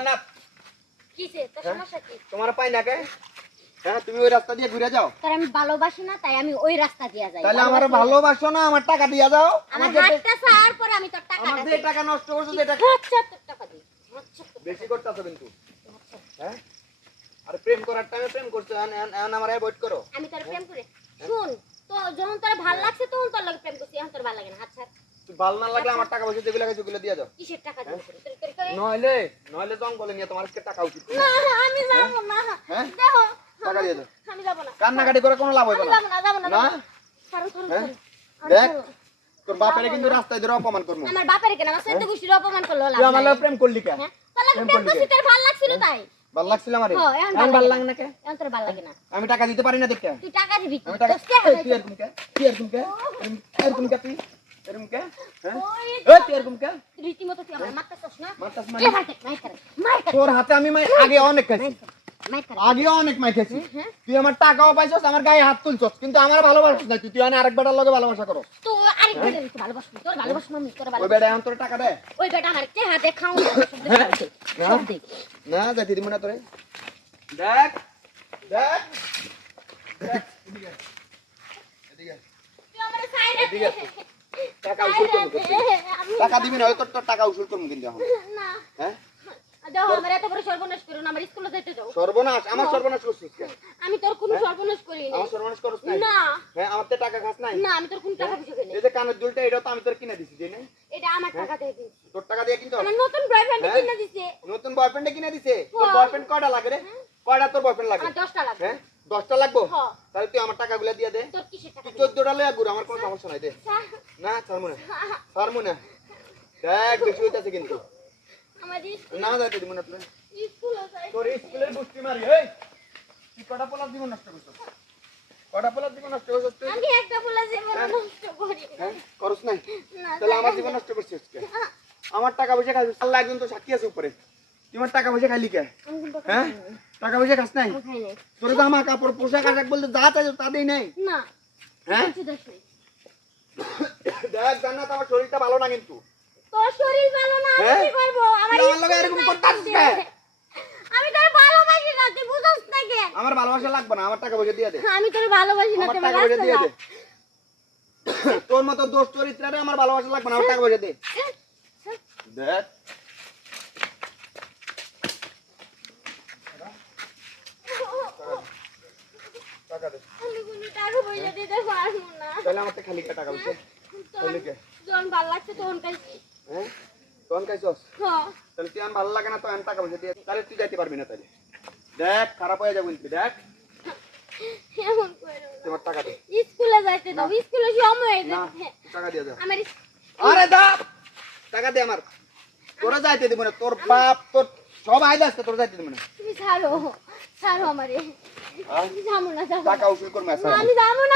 জান্নাত কিসে তোর সমস্যা কি? তোমার পাই না কে? হ্যাঁ তুমি ওই রাস্তা দিয়ে ঘুরে যাও। তার আমি ভালোবাসি না তাই আমি ওই রাস্তা দিয়ে যাই। তাহলে আমার ভালোবাসো না, আমার টাকা দিয়া যাও। আমার হাতটা ছাড় পরে আমি তোর টাকা আমার যে টাকা নষ্ট করছো যেটা আচ্ছা তোর টাকা দি। আচ্ছা বেশি করতেছো কিন্তু। হ্যাঁ আরে প্রেম করার টাইমে প্রেম করছো, এখন আমার অ্যাভয়েড করো। আমি তোর প্রেম করে শুন তো যখন তোর ভালো লাগছে তখন তোর লগে প্রেম করছি, এখন তোর ভালো লাগে না। আচ্ছা ভালো না লাগলে আমার টাকা পয়সা যেগুলো আছে ওগুলো দিয়ে যাও। কিসের টাকা দিবি তোর? নইলে নইলে জঙ্গলে নিয়ে তোমার আজকে টাকা উচিত না আমি যাব না। হ্যাঁ দেখো টাকা দিয়ে দাও। আমি যাব না। কান্নাকাটি করে কোনো লাভ হবে না। যাব না। না ছাড়ো হ্যাঁ দেখ তোর বাপের কিন্তু রাস্তায় ধরে অপমান করবো। আমার বাপের কেন আমার সাথে গুষ্টির অপমান করলো লাভ তুই নাই। আমার লগে প্রেম করলি কে? হ্যাঁ তাহলে প্রেম করছি তোর ভালো লাগছিল তাই। ভালো লাগছিল আমারে? হ্যাঁ এখন ভালো লাগে না কে? এখন তোর ভালো লাগে না। আমি টাকা দিতে পারি না দেখে। তুই টাকা দিবি আমি টাকা তুই তুই এরকম কে? তুই এরকম কে? এরকম কে তুই? এরকম কে? হ্যাঁ এই তুই এরকম কে? রীতিমতো তুই আমার মারতেছস না? মারতাস এ মানে মার তোর হাতে আমি আগে অনেক খাইছি, আগে অনেক মাই খাইছি। তুই আমার টাকাও পাইছস, আমার গায়ে হাত তুলছস, কিন্তু আমার ভালোবাসিস না। তুই আরেক বেটার লগে ভালোবাসা করো। তো আরেক বেটা তুই ভালোবাসবি, তোর ভালোবাসবো আমি, তোর ওই ভালোবাসবো। বেটা এখন তোর টাকা দে। ওই বেটা আমার কে হাতে খাও সব দে। না যাইতে দিব না তোরে। দেখ দেখ দেখ এদিকে এদিকে তুই আমারে সাইডে এদিকে টাকা উসুল করব। টাকা দিবি না, তোর তোর টাকা উসুল করব কিন্তু এখন। না হ্যাঁ দেখো আমার এত বড় সর্বনাশ করো না, আমার স্কুলে যাইতে দাও। সর্বনাশ? আমার সর্বনাশ করছিস কেন? আমি তোর কোনো সর্বনাশ করি না। আমার সর্বনাশ করছ নাই? না হ্যাঁ আমার তো টাকা খাস নাই। না আমি তোর কোনো টাকা পয়সা দেই এই যে কানের দুলটা এটা তো আমি তোর কিনে দিছি, দেই নাই? এটা আমার টাকা দিয়ে দিছি। তোর টাকা দিয়ে কিনতো? আমার নতুন বয়ফ্রেন্ড কিনে দিছে। নতুন বয়ফ্রেন্ডে কিনে দিছে? তোর হ্যাঁ। বয়ফ্রেন্ড কয়টা লাগে রে? কয়টা তোর বয়ফ্রেন্ড লাগে? আমার 10টা লাগবে। হ্যাঁ 10টা লাগবে? হ্যাঁ। তাহলে তুই আমার টাকাগুলো দিয়ে দে। তোর কিসের টাকা? তুই 14টা লয়া ঘুর, আমার কোনো সমস্যা নাই, দে। না ছাড়মু না, ছাড়মু না। দেখ বেশি হইতাছে কিন্তু। আমার না যাইতে দিব না তুই। স্কুলে যাই। তোর স্কুলের বুঝতি মারি। এই তুই কটা পোলা জীবন নষ্ট করছিস? কটা পোলা জীবন নষ্ট করছিস তুই? আমি একটা বলে জীবন নষ্ট করি না। হ্যাঁ করছ নাই? না তাহলে আমার জীবন নষ্ট করছিস কে? আমার টাকা পয়সা খাইছিস, আল্লাহ একজন তো সাক্ষী আছে উপরে। তুই আমার টাকা পয়সা খাইলি কে? আমি কিন্তু হ্যাঁ টাকা পয়সা খাস নাই? খাই নাই। তোর জামা কাপড় পোশাক আশাক বলতে যা চাইছো তা দেই নাই। না হ্যাঁ কিছু দোষ নেই। দেখ জান্নাত আমার শরীরটা ভালো না কিন্তু। তোর শরীর ভালো না আমি হ্যাঁ? কি করব? আমার তুই আমার লগে এরকম করতাছিস কে? আমি তোর ভালোবাসি না, তুই বুঝছ না কে? আমার ভালোবাসা লাগবে না, আমার টাকা পয়সা দিয়ে দে। আমি তোর ভালোবাসি না, আমার তুই টাকা আমার পয়সা রাস্তা দিয়ে দাও। দে। তোর মতো দোষ চরিত্রে আমার ভালোবাসা লাগবে না, আমার টাকা পয়সা দে। দেখ টাকা দে। আমি কোনো টাকা পয়সা দিতে পারবো না। তাহলে আমার তো খালি কে টাকা পয়সা? খালি কে? যখন ভালো লাগছে তখন খাইছি। হ্যাঁ তখন খাইছস? হ্যাঁ তাহলে তুই আমার ভালো লাগে না তো আমি টাকা পয়সা দিয়ে তাহলে তুই যাইতে পারবি না। তাহলে দেখ খারাপ হয়ে যাবো কিন্তু। দেখ এমন করো না। তোমার টাকা দে। স্কুলে যাইতে দাও, স্কুলে সময় হয়ে না যাচ্ছে। টাকা দিয়ে দাও। আমার আরে দা টাকা দে আমার। তোরা যাইতে দিব না, তোর বাপ তোর সব আইলে আসছে, তোর যাইতে দিব না। তুমি ছাড়ো আমারে। আমি যাবো না, যাবো না। টাকা উসুল করবে আমি যাবো না।